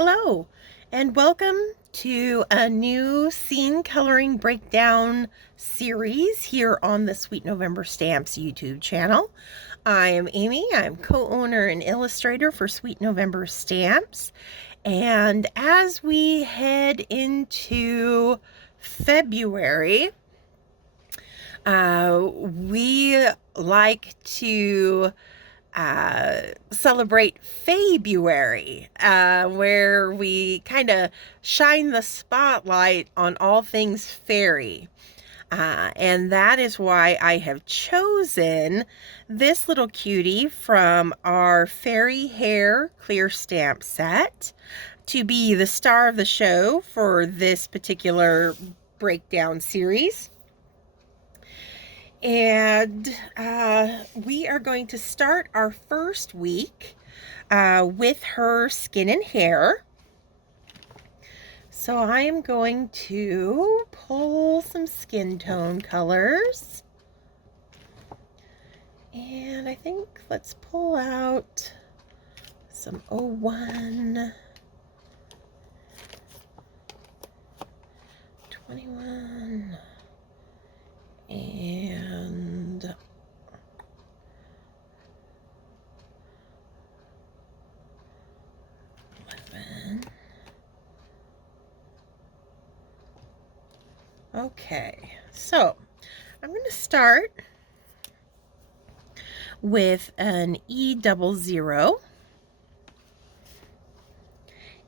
Hello, and welcome to a new scene coloring breakdown series here on the Sweet November Stamps YouTube channel. I am Amy. I'm co-owner and illustrator for Sweet November Stamps. And as we head into February, we like to celebrate Fae-bruary, where we kind of shine the spotlight on all things fairy. And that is why I have chosen this little cutie from our Fairy Hair Clear Stamp set to be the star of the show for this particular breakdown series. And we are going to start our first week with her skin and hair. So I am going to pull some skin tone colors. And I think let's pull out some 01, 21, and 11. Okay, so I'm going to start with an E00.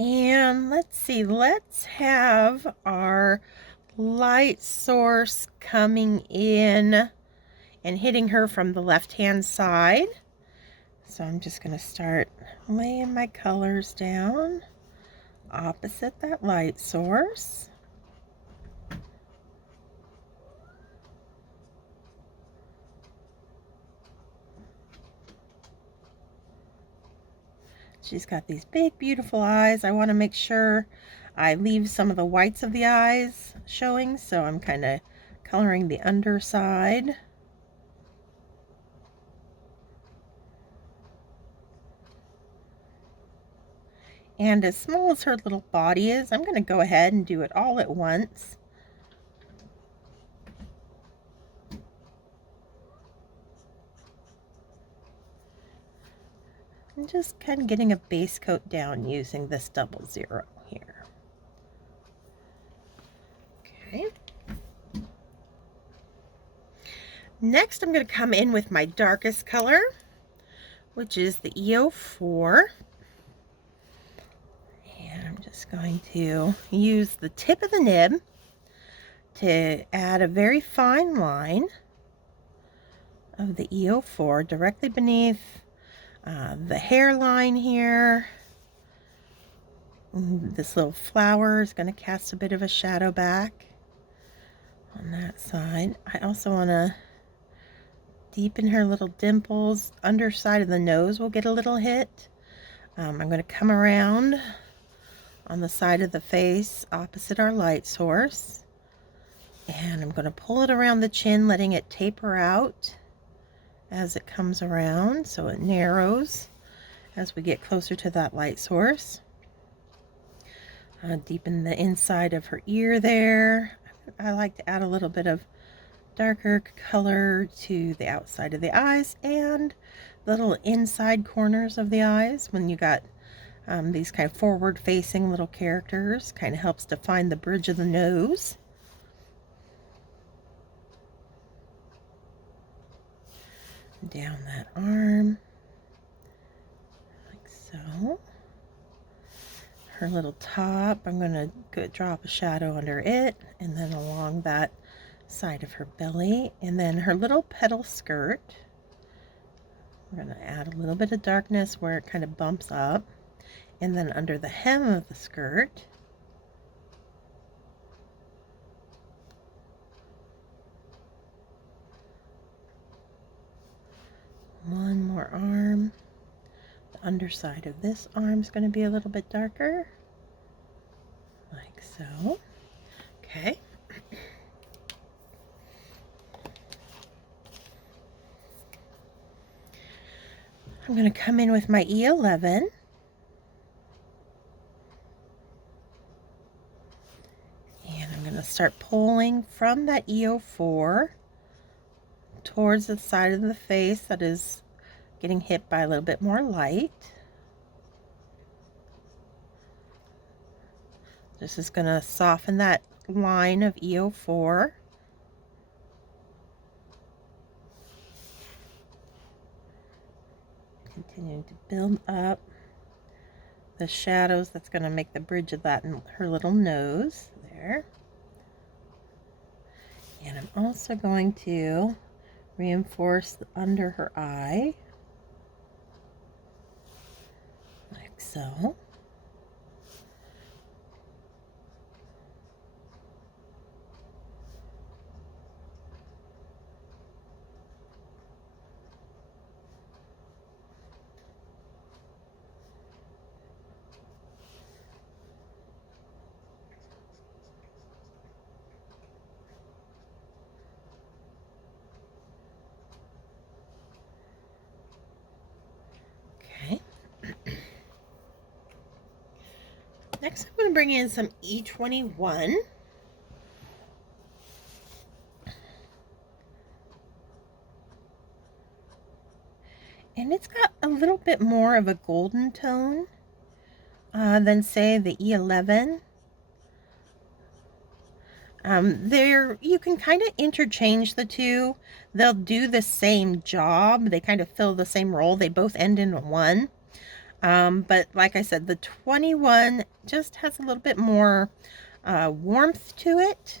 And let's see, let's have our light source coming in and hitting her from the left-hand side. So I'm just going to start laying my colors down opposite that light source. She's got these big, beautiful eyes. I want to make sure I leave some of the whites of the eyes showing, so I'm kind of coloring the underside. And as small as her little body is, I'm going to go ahead and do it all at once. I'm just kind of getting a base coat down using this 00 here. Okay. Next, I'm going to come in with my darkest color, which is the E04. And I'm just going to use the tip of the nib to add a very fine line of the E04 directly beneath the hairline here. This little flower is going to cast a bit of a shadow back on that side. I also want to deepen her little dimples. Underside of the nose will get a little hit. I'm going to come around on the side of the face opposite our light source. And I'm going to pull it around the chin, letting it taper out as it comes around so it narrows as we get closer to that light source. Deepen the inside of her ear there. I like to add a little bit of darker color to the outside of the eyes and the little inside corners of the eyes. When you got these kind of forward facing little characters, kind of helps define the bridge of the nose. Down that arm, like so. Her little top, I'm going to drop a shadow under it, and then along that side of her belly, and then her little petal skirt. We're going to add a little bit of darkness where it kind of bumps up, and then under the hem of the skirt. One more arm. The underside of this arm is going to be a little bit darker, like so. Okay. I'm going to come in with my E11 start pulling from that E04 towards the side of the face that is getting hit by a little bit more light. This is going to soften that line of E04. Continuing to build up the shadows. That's going to make the bridge of that in her little nose there. And I'm also going to reinforce under her eye, like so. Next, I'm going to bring in some E21. And it's got a little bit more of a golden tone than, say, the E11. You can kind of interchange the two. They'll do the same job. They kind of fill the same role. They both end in a 1. But like I said, the 21 just has a little bit more warmth to it.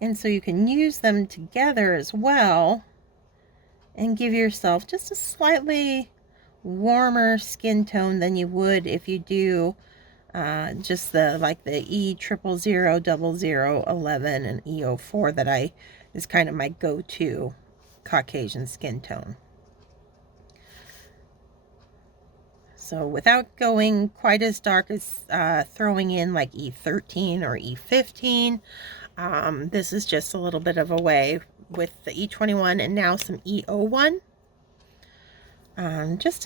And so you can use them together as well and give yourself just a slightly warmer skin tone than you would if you do just the E000011 and E04 that is kind of my go-to Caucasian skin tone. So without going quite as dark as throwing in like E13 or E15, this is just a little bit of a way with the E21 and now some E01. Just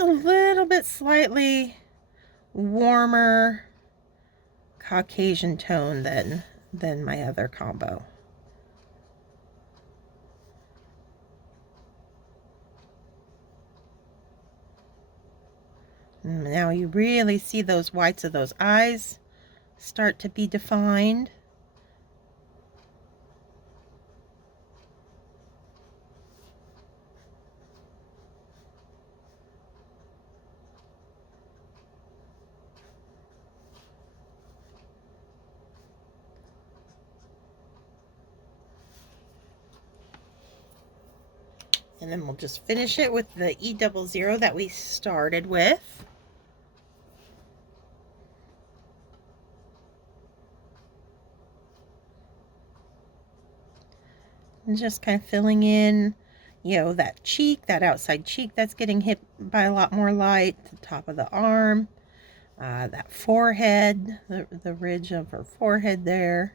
a little bit slightly warmer Caucasian tone than my other combo. Now you really see those whites of those eyes start to be defined. And then we'll just finish it with the E00 that we started with. And just kind of filling in, that cheek, that outside cheek that's getting hit by a lot more light, the top of the arm, that forehead, the ridge of her forehead there.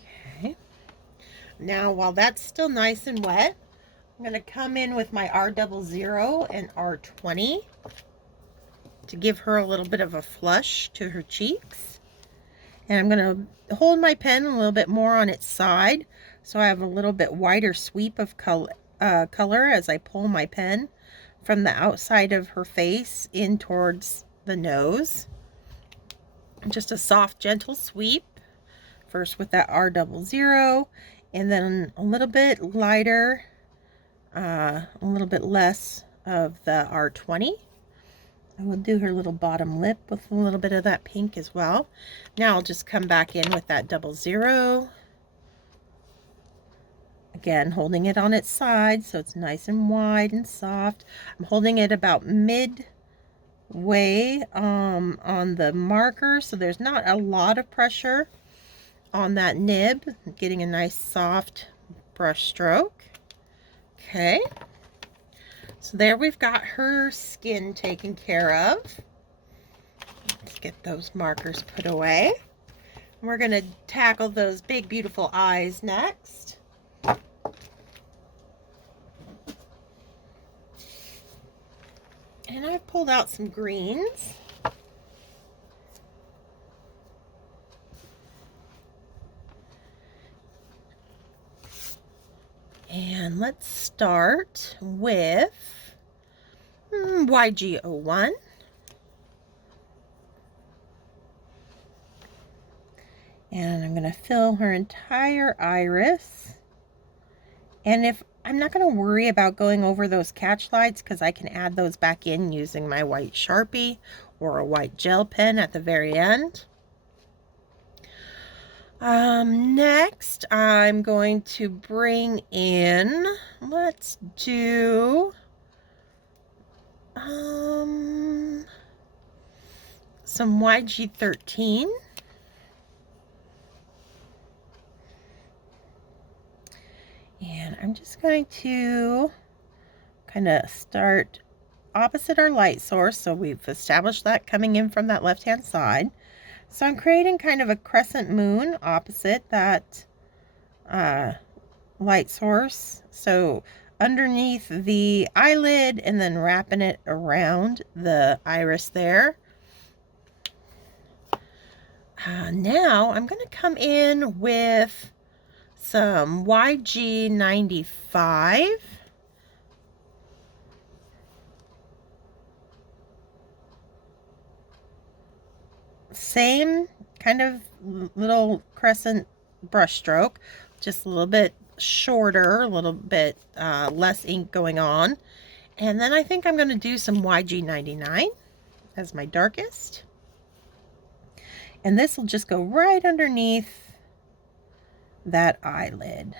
Okay. Now, while that's still nice and wet, I'm going to come in with my R00 and R20 to give her a little bit of a flush to her cheeks. And I'm going to hold my pen a little bit more on its side so I have a little bit wider sweep of color as I pull my pen from the outside of her face in towards the nose. Just a soft, gentle sweep. First with that R00, and then a little bit lighter, a little bit less of the R20. I will do her little bottom lip with a little bit of that pink as well. Now I'll just come back in with that 00. Again, holding it on its side so it's nice and wide and soft. I'm holding it about midway on the marker, so there's not a lot of pressure on that nib. Getting a nice soft brush stroke. Okay. So there we've got her skin taken care of. Let's get those markers put away. We're going to tackle those big, beautiful eyes next. And I've pulled out some greens. And let's start with YG01. And I'm going to fill her entire iris. And if I'm not going to worry about going over those catch lights because I can add those back in using my white Sharpie or a white gel pen at the very end. Next, I'm going to bring in, let's do some YG13. And I'm just going to kind of start opposite our light source. So we've established that coming in from that left-hand side. So I'm creating kind of a crescent moon opposite that light source. So underneath the eyelid and then wrapping it around the iris there. Now I'm going to come in with some YG95. Same kind of little crescent brush stroke, just a little bit shorter, a little bit less ink going on. And then I think I'm going to do some YG99 as my darkest. And this will just go right underneath that eyelid.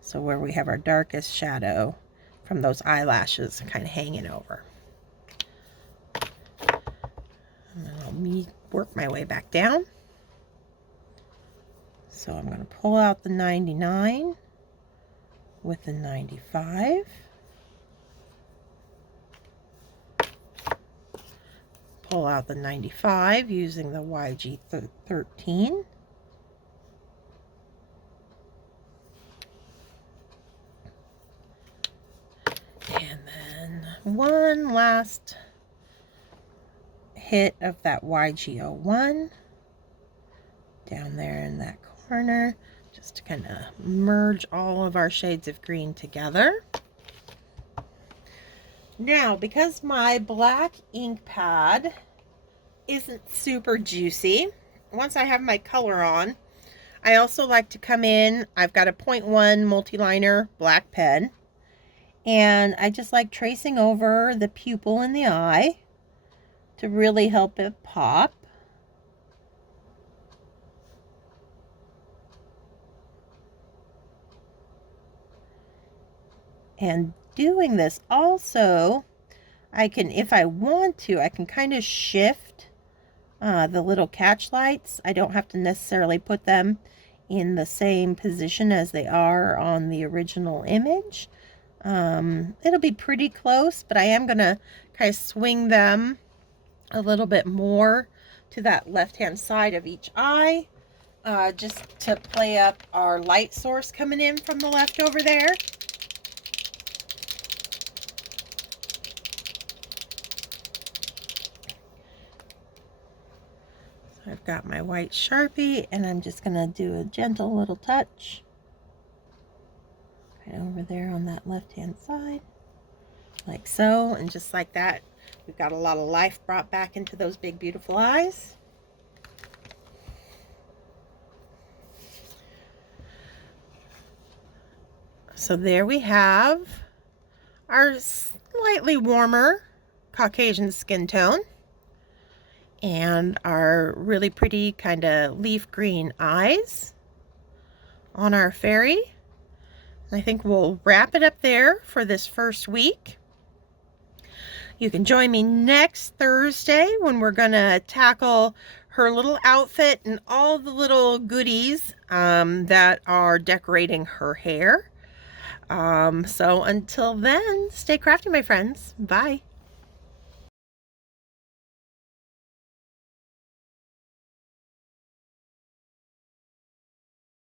So where we have our darkest shadow from those eyelashes kind of hanging over. And then I'll work my way back down. So I'm going to pull out the 99 with the 95. Pull out the 95 using the YG13. And then one last hit of that YG01 down there in that corner, just to kind of merge all of our shades of green together. Now, because my black ink pad isn't super juicy, once I have my color on, I also like to come in, I've got a 0.1 multiliner black pen, and I just like tracing over the pupil in the eye to really help it pop. And doing this also, I can, if I want to, I can kind of shift the little catch lights. I don't have to necessarily put them in the same position as they are on the original image. It'll be pretty close, but I am going to kind of swing them a little bit more to that left-hand side of each eye, just to play up our light source coming in from the left over there. So I've got my white Sharpie, and I'm just going to do a gentle little touch right over there on that left-hand side, like so, and just like that, we've got a lot of life brought back into those big, beautiful eyes. So there we have our slightly warmer Caucasian skin tone and our really pretty kind of leaf green eyes on our fairy. I think we'll wrap it up there for this first week. You can join me next Thursday when we're going to tackle her little outfit and all the little goodies that are decorating her hair. So until then, stay crafty, my friends. Bye.